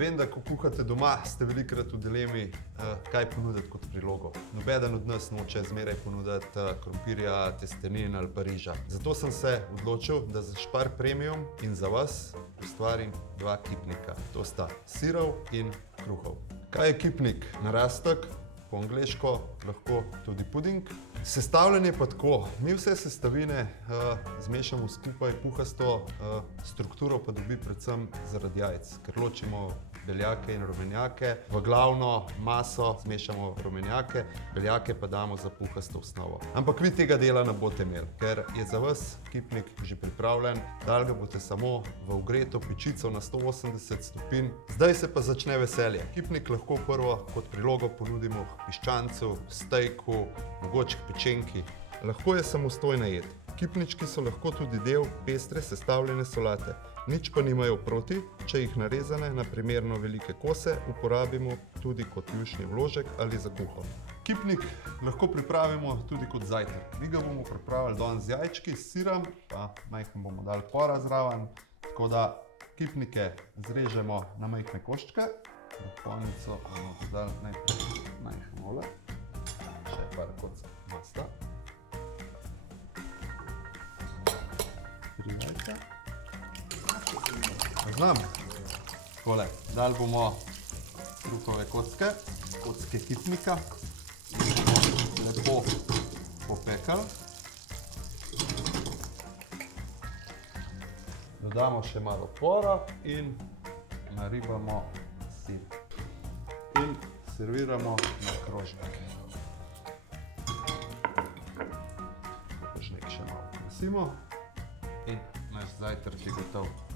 Vem, da ko kuhate doma, ste velikokrat v dilemi, kaj ponuditi kot prilogo. Nobeden od nas noče zmeraj ponuditi krompirja, testenin ali pa riža. Zato sem se odločil, da za Spar Premium in za vas ustvarim dva kipnika. To sta sirov in kruhov. Kaj je kipnik? Narastek, po angleško lahko tudi puding. Sestavljanje pa tako. Mi vse sestavine zmešamo skupaj, puhasto strukturo pa dobi predvsem zaradi jajc, ker ločimo beljake in rumenjake. V glavno maso zmešamo rumenjake, beljake pa damo za puhasto osnovo. Ampak vi tega dela ne boste imeli, ker je za vas kipnik že pripravljen. Dali ga boste samo v ogreto pečico na 180 stopinj. Zdaj se pa začne veselje. Kipnik lahko prvo kot prilogo ponudimo piščancu, stejku, mogoče pečenki. Lahko je samostojna jed. Kipnički so lahko tudi del pestre sestavljene solate. Nič pa nimajo proti, če jih narezane na primerno velike kose uporabimo tudi kot jušni vložek ali za kuho. Kipnik lahko pripravimo tudi kot zajtrk. Mi ga bomo pripravili danes z jajčki, s sirom, pa majhno bomo dali pora zraven. Tako da kipnike zrežemo na majhne koščke. Vrhovnico bomo dodali najprej majhno olje, še par kock masta. 3 jajca. Znam. Takole, dali bomo kruhove kocke, kocke kipnika in bomo lepo popekali. Dodamo še malo pora in naribamo sir. In serviramo na krožnike. Krožnik še malo pokosimo in naš zajtrk je gotov.